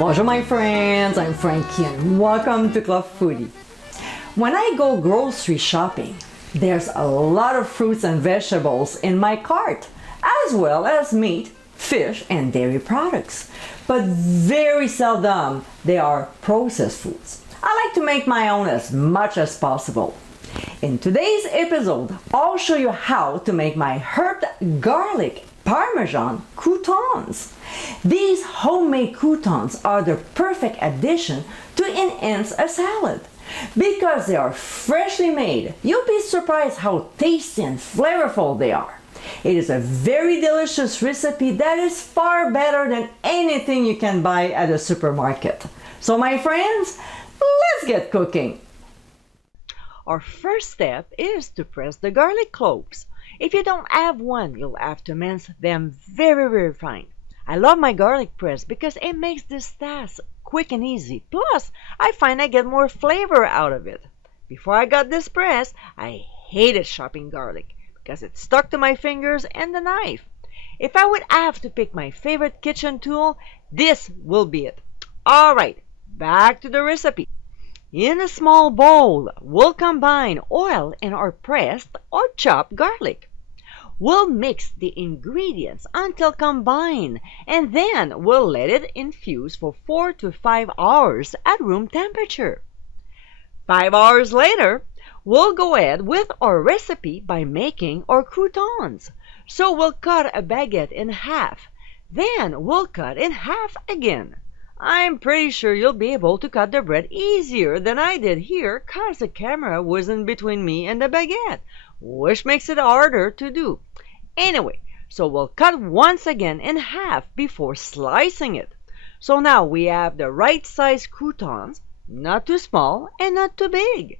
Bonjour my friends, I'm Frankie and welcome to Club Foodie. When I go grocery shopping, there's a lot of fruits and vegetables in my cart, as well as meat, fish and dairy products. But very seldom they are processed foods. I like to make my own as much as possible. In today's episode, I'll show you how to make my Herb Garlic Parmesan Croutons. These homemade croutons are the perfect addition to enhance a salad. Because they are freshly made, you'll be surprised how tasty and flavorful they are. It is a very delicious recipe that is far better than anything you can buy at a supermarket. So my friends, let's get cooking. Our first step is to press the garlic cloves. If you don't have one, you'll have to mince them very fine. I love my garlic press because it makes this task quick and easy. Plus, I find I get more flavor out of it. Before I got this press, I hated chopping garlic because it stuck to my fingers and the knife. If I would have to pick my favorite kitchen tool, this will be it. Alright, back to the recipe. In a small bowl, we'll combine oil and our pressed or chopped garlic. We'll mix the ingredients until combined, and then we'll let it infuse for 4 to 5 hours at room temperature. 5 hours later, we'll go ahead with our recipe by making our croutons. So we'll cut a baguette in half, then we'll cut in half again. I'm pretty sure you'll be able to cut the bread easier than I did here cause the camera wasn't between me and the baguette, which makes it harder to do. Anyway, so we'll cut once again in half before slicing it. So now we have the right size croutons, not too small and not too big.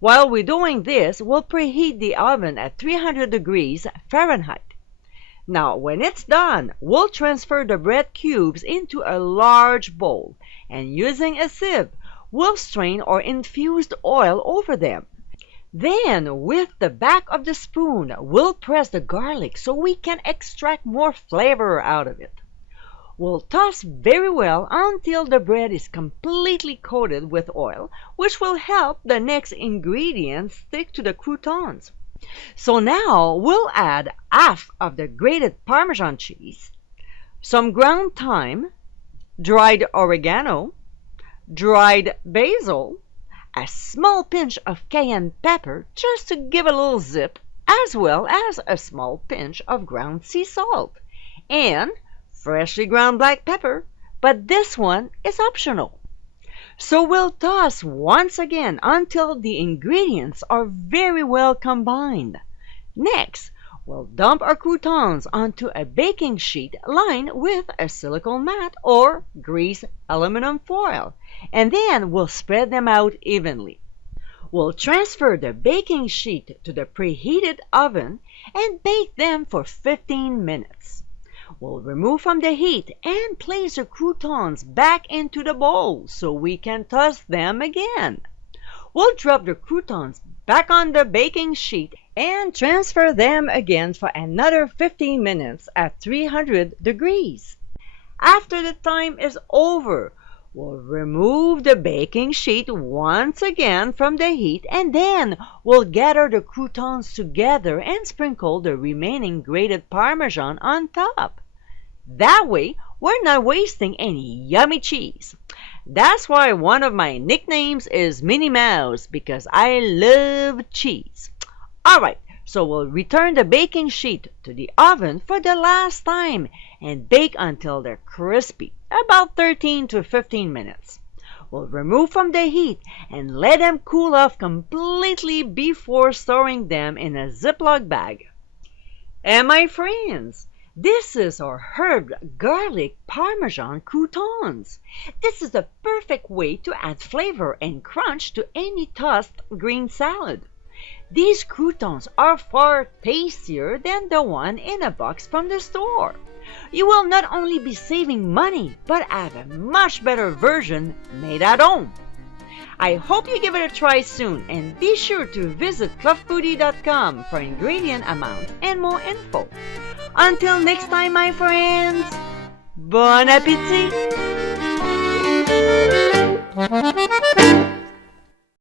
While we're doing this, we'll preheat the oven at 300 degrees Fahrenheit. Now, when it's done, we'll transfer the bread cubes into a large bowl, and using a sieve, we'll strain our infused oil over them. Then, with the back of the spoon, we'll press the garlic so we can extract more flavor out of it. We'll toss very well until the bread is completely coated with oil, which will help the next ingredients stick to the croutons. So now we'll add half of the grated Parmesan cheese, some ground thyme, dried oregano, dried basil, a small pinch of cayenne pepper just to give a little zip, as well as a small pinch of ground sea salt, and freshly ground black pepper, but this one is optional. So we'll toss once again until the ingredients are very well combined. Next, we'll dump our croutons onto a baking sheet lined with a silicone mat or greased aluminum foil, and then we'll spread them out evenly. We'll transfer the baking sheet to the preheated oven and bake them for 15 minutes. We'll remove from the heat and place the croutons back into the bowl so we can toss them again. We'll drop the croutons back on the baking sheet and transfer them again for another 15 minutes at 300 degrees. After the time is over, we'll remove the baking sheet once again from the heat, and then we'll gather the croutons together and sprinkle the remaining grated Parmesan on top. That way, we're not wasting any yummy cheese. That's why one of my nicknames is Minnie Mouse, because I love cheese. Alright, so we'll return the baking sheet to the oven for the last time and bake until they're crispy, about 13 to 15 minutes. We'll remove from the heat and let them cool off completely before storing them in a Ziploc bag. And my friends, this is our Herb Garlic Parmesan Croutons. This is the perfect way to add flavor and crunch to any tossed green salad. These croutons are far tastier than the one in a box from the store. You will not only be saving money, but have a much better version made at home. I hope you give it a try soon, and be sure to visit clubfoodie.com for ingredient amount and more info. Until next time, my friends, bon appétit!